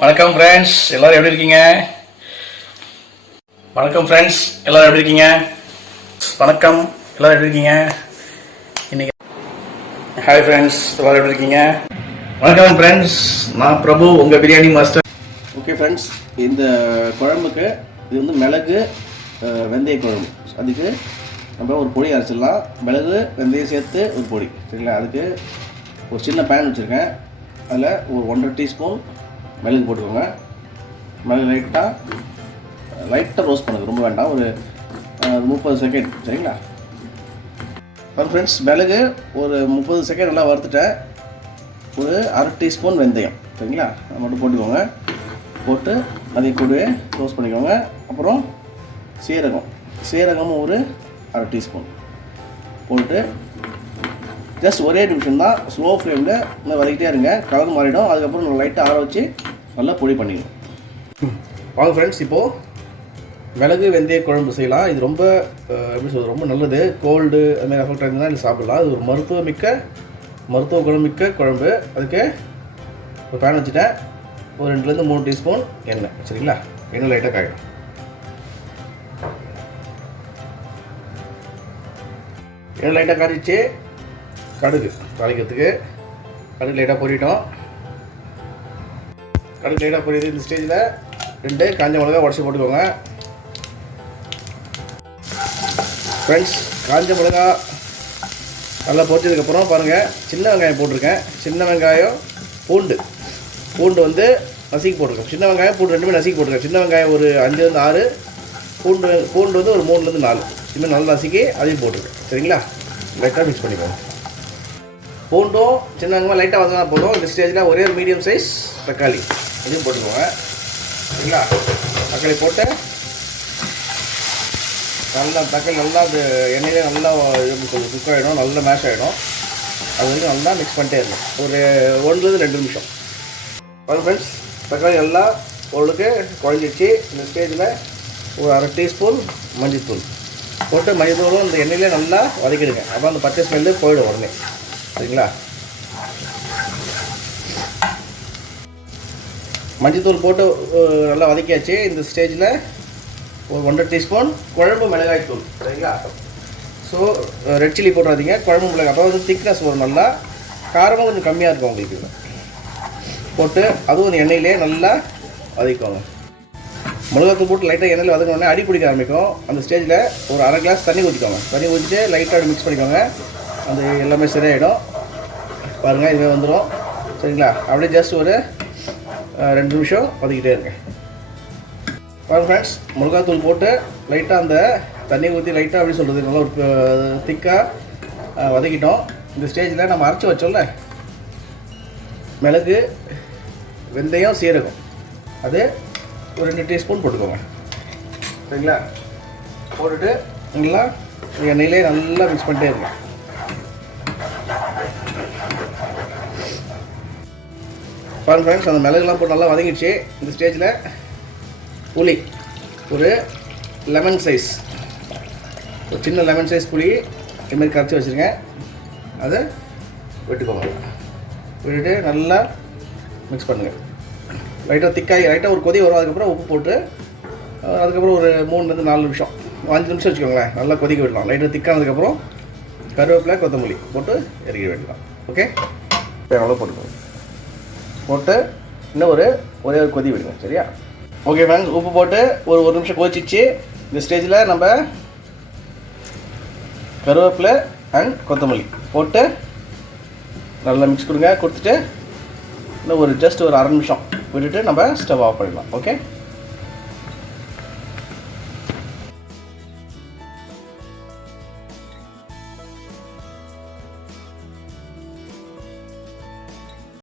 வணக்கம் ஃப்ரெண்ட்ஸ், எல்லாரும் எப்படி இருக்கீங்க? வணக்கம் ஃப்ரெண்ட்ஸ், எல்லாரும் எப்படி இருக்கீங்க? வணக்கம், எல்லாரும் எப்படி இருக்கீங்க? இன்னைக்கு ஹாய் ஃப்ரெண்ட்ஸ், எல்லாரும் எப்படி இருக்கீங்க? வணக்கம் ஃப்ரெண்ட்ஸ், நான் பிரபு, உங்கள் பிரியாணி மாஸ்டர். ஓகே ஃப்ரெண்ட்ஸ், இந்த குழம்புக்கு இது வந்து மிளகு வெந்தய குழம்பு. அதுக்கு நம்ம ஒரு பொடி அரைச்சிடலாம். மிளகு வெந்தயம் சேர்த்து ஒரு பொடி, சரிங்களா? அதுக்கு ஒரு சின்ன பேன் வச்சுருக்கேன். அதில் ஒரு 1.5 டீஸ்பூன் மிளகு போட்டுக்கோங்க. மிளகு லைட்டாக ரோஸ்ட் பண்ணுங்க, ரொம்ப வேண்டாம், ஒரு 30 செகண்ட், சரிங்களா? ஃப்ரெண்ட்ஸ், மிளகு ஒரு 30 செகண்ட் நல்லா வறுத்துட்டேன். ஒரு 1/2 டீஸ்பூன் வெந்தயம், சரிங்களா? அது மட்டும் போட்டுக்கோங்க. போட்டு அதை கூடவே ரோஸ்ட் பண்ணிக்கோங்க. அப்புறம் சீரகமும் ஒரு 1/2 டீஸ்பூன் போட்டு ஜஸ்ட் ஒரே நிமிஷம் தான், ஸ்லோ ஃப்ளேமில் இன்னும் வதக்கிட்டே இருங்க. கலர் மாறிடும். அதுக்கப்புறம் நம்ம லைட்டாக ஆற வச்சு நல்லா பொடி பண்ணிடணும். வாங்க ஃப்ரெண்ட்ஸ், இப்போது மிளகு வெந்தய குழம்பு செய்யலாம். இது ரொம்ப எப்படி சொல்கிறது, ரொம்ப நல்லது. கோல்டு அதுமாதிரி அஃபெக்ட் ஆயிருந்ததுன்னா இது சாப்பிடலாம். இது ஒரு மருத்துவ குணமிக்க குழம்பு. அதுக்கு ஒரு பேன் வச்சுட்டேன். ஒரு 2-3 டீஸ்பூன் எண்ணெய், சரிங்களா? எண்ணெய் லைட்டாக காயிடும். எண்ணெய் லைட்டாக காய்ச்சி கடுகு தாளிக்கிறதுக்கு கடுகு லைட்டாக பொரிட்டோம். கடுகு லைட்டாக பொரியுது. இந்த ஸ்டேஜில் 2 காஞ்ச மிளகா உடச்சி போட்டுக்கோங்க. ஃப்ரெண்ட்ஸ், காஞ்ச மிளகா நல்லா பொரிச்சதுக்கப்புறம் பாருங்கள், சின்ன வெங்காயம் போட்டிருக்கேன். சின்ன வெங்காயம், பூண்டு வந்து நசுக்கி போட்டிருக்கேன். சின்ன வெங்காயம் பூண்டு ரெண்டுமே நசுக்கி போட்டிருக்கேன். சின்ன வெங்காயம் ஒரு 5-6, பூண்டு வந்து ஒரு 3-4 இன்னும் நல்லா நசுக்கி அதையும் போட்டிருக்கேன், சரிங்களா? லைட்டாக மிக்ஸ் பண்ணிக்கோங்க. பூண்டும் சின்ன வெங்காயம் லைட்டாக வதங்கினா போதும். இந்த ஸ்டேஜில் ஒரே ஒரு மீடியம் சைஸ் தக்காளி அதையும் போட்டுக்கோங்க, சரிங்களா? தக்காளி போட்டு தக்காளி நல்லா அது எண்ணெயிலே நல்லா கொஞ்சம் குக் ஆகிடும், நல்லா மேஷ் ஆகிடும். அது வந்து நல்லா மிக்ஸ் பண்ணிட்டே இருக்கும். ஒரு 1-2 நிமிஷம். ஃப்ரெண்ட்ஸ், தக்காளி நல்லா ஓரளவுக்கு குழஞ்சிடுச்சு. இந்த ஸ்டேஜில் ஒரு 1/2 டீஸ்பூன் மஞ்சள்தூள் போட்டு, மஞ்சள்தூளும் இந்த எண்ணெயிலே நல்லா வதக்கிடுங்க. அப்போ அந்த பச்சை ஸ்மெல்லு போயிடும் உடனே, சரிங்களா? மஞ்சள்தூள் போட்டு நல்லா வதக்கியாச்சு. இந்த ஸ்டேஜில் ஒரு 1.5 டீஸ்பூன் குழம்பு மிளகாய் தூள், சரிங்களா? ஸோ ரெட் சில்லி போட்டுறாதீங்க, குழம்பு மிளகாய். அப்போ வந்து திக்னஸ் வரும், நல்லா காரமும் கொஞ்சம் கம்மியாக இருக்கும் உங்களுக்கு. போட்டு அதுவும் அந்த எண்ணெயிலே நல்லா வதக்கிக்கோங்க. மிளகாத்தூள் போட்டு லைட்டாக எண்ணெயில் வதக்கினோடனே அடி பிடிக்க ஆரம்பிக்கும். அந்த ஸ்டேஜில் ஒரு 1/2 கிளாஸ் தண்ணி ஊற்றிக்கோங்க. தண்ணி ஊற்றிட்டு லைட்டாக மிக்ஸ் பண்ணிக்கோங்க. அது எல்லாமே சரியாயிடும். பாருங்கள், இதுவே வந்துடும், சரிங்களா? அப்படியே ஜஸ்ட் ஒரு 2 நிமிஷம் வதக்கிட்டே இருக்கேன். பாருங்கள் ஃப்ரெண்ட்ஸ், மிளகாத்தூள் போட்டு லைட்டாக அந்த தண்ணி ஊற்றி லைட்டாக அப்படி சொல்கிறது நல்லா ஒரு திக்காக வதக்கிட்டோம். இந்த ஸ்டேஜில் நம்ம அரைச்சி வச்சோம்ல மிளகு வெந்தயம் சீரகம், அது ஒரு 2 டீஸ்பூன் போட்டுக்கோங்க, சரிங்களா? போட்டுட்டு நல்லா எண்ணெயிலே நல்லா மிக்ஸ் பண்ணிட்டே இருக்கேன். பாருங்க ஃப்ரெண்ட்ஸ், அந்த மிளகுலாம் போட்டு நல்லா வதங்கிடுச்சு. இந்த ஸ்டேஜில் புளி ஒரு லெமன் சைஸ், ஒரு சின்ன லெமன் சைஸ் புளி இதுமாதிரி கரைச்சி வச்சுருங்க. அதை விட்டுக்கோங்க. விட்டுட்டு நல்லா மிக்ஸ் பண்ணுங்கள். லைட்டாக திக்காகி லைட்டாக ஒரு கொதி வரும். அதுக்கப்புறம் உப்பு போட்டு அதுக்கப்புறம் ஒரு 3-4 நிமிஷம், 5 நிமிஷம் வச்சுக்கோங்களேன். நல்லா கொதிக்க விடலாம். லைட்டாக திக்கானதுக்கப்புறம் கருவேப்பிலை கொத்தமல்லி போட்டு இறக்கி விடலாம். ஓகே, அளவு போட்டுக்கோங்க. போட்டு இன்னும் ஒரே ஒரு கொதி விடுங்க, சரியா? ஓகே ஃப்ரெண்ட்ஸ், உப்பு போட்டு ஒரு 1 நிமிஷம் கொதிச்சிச்சு. இந்த ஸ்டேஜில் நம்ம கருவேப்பிலை அண்ட் கொத்தமல்லி போட்டு நல்லா மிக்ஸ் கொடுத்துட்டு இன்னும் ஒரு ஜஸ்ட் ஒரு 1/2 நிமிஷம் விட்டுட்டு நம்ம ஸ்டவ் ஆஃப் பண்ணிடலாம். ஓகே.